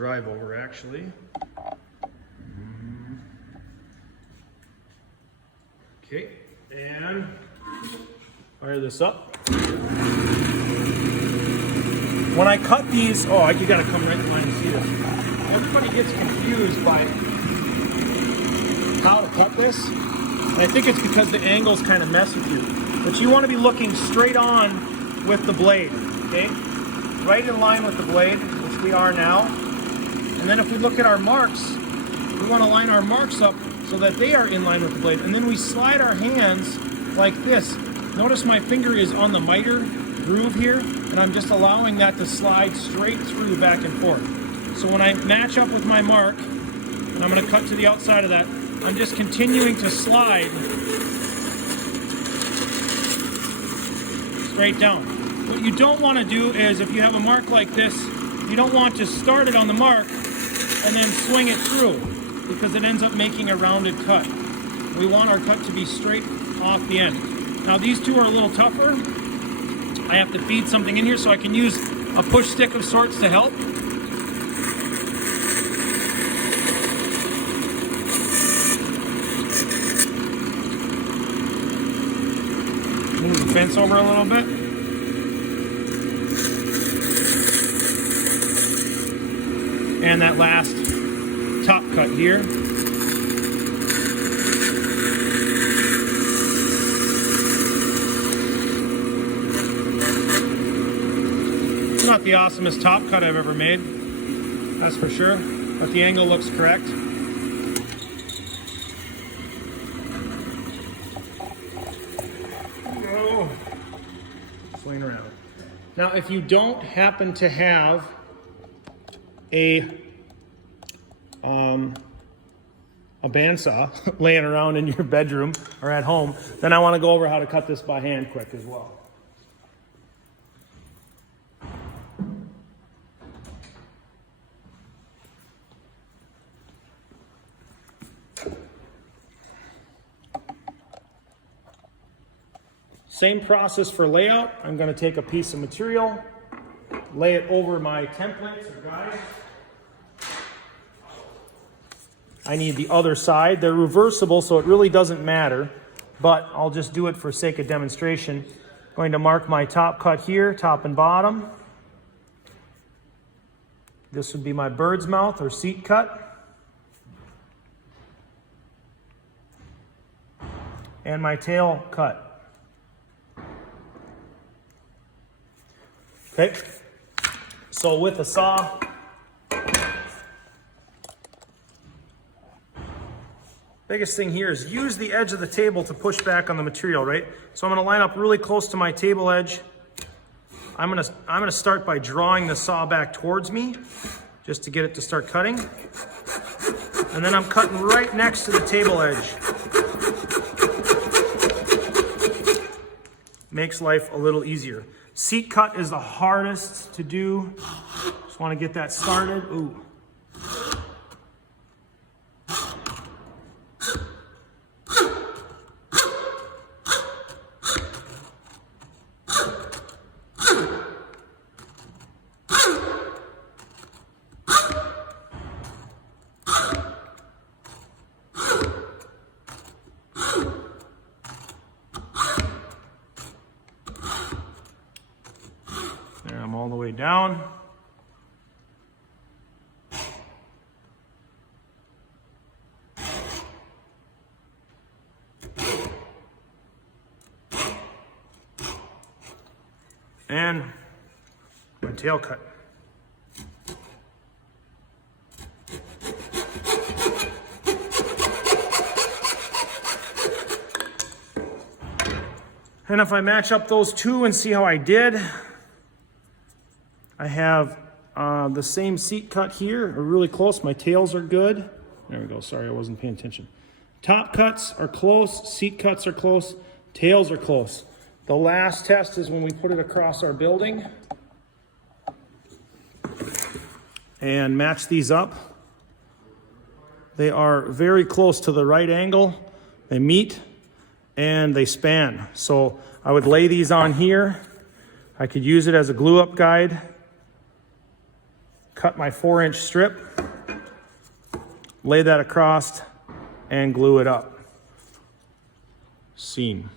drive over actually. Okay, and fire this up. When I cut these, oh, you gotta come right behind and see this. Everybody gets confused by how to cut this. And I think it's because the angles kind of mess with you. But you want to be looking straight on with the blade, okay? Right in line with the blade, which we are now. And then if we look at our marks, we want to line our marks up so that they are in line with the blade. And then we slide our hands like this. Notice my finger is on the miter groove here, and I'm just allowing that to slide straight through back and forth. So when I match up with my mark, and I'm going to cut to the outside of that, I'm just continuing to slide straight down. What you don't want to do is, if you have a mark like this, you don't want to start it on the mark and then swing it through, because it ends up making a rounded cut. We want our cut to be straight off the end. Now these two are a little tougher. I have to feed something in here, so I can use a push stick of sorts to help. Move the fence over a little bit. And that last top cut here. It's not the awesomest top cut I've ever made, that's for sure, but the angle looks correct. Swing around. Now, if you don't happen to have a bandsaw laying around in your bedroom or at home, then I want to go over how to cut this by hand quick as well. Same process for layout. I'm going to take a piece of material, lay it over my templates or guides. I need the other side. They're reversible, so it really doesn't matter, but I'll just do it for sake of demonstration. I'm going to mark my top cut here, top and bottom. This would be my bird's mouth or seat cut. And my tail cut. Okay, so with a saw, biggest thing here is use the edge of the table to push back on the material, right? So I'm going to line up really close to my table edge. I'm going to start by drawing the saw back towards me, just to get it to start cutting. And then I'm cutting right next to the table edge. Makes life a little easier. Seat cut is the hardest to do. Just want to get that started. Ooh. There, I'm all the way down. And my tail cut. And if I match up those two and see how I did, I have the same seat cut here, or really close. My tails are good. There we go. Sorry, I wasn't paying attention. Top cuts are close. Seat cuts are close. Tails are close. The last test is when we put it across our building and match these up. They are very close to the right angle. They meet and they span. So I would lay these on here. I could use it as a glue-up guide. cut my 4-inch strip, lay that across, and glue it up. Seam.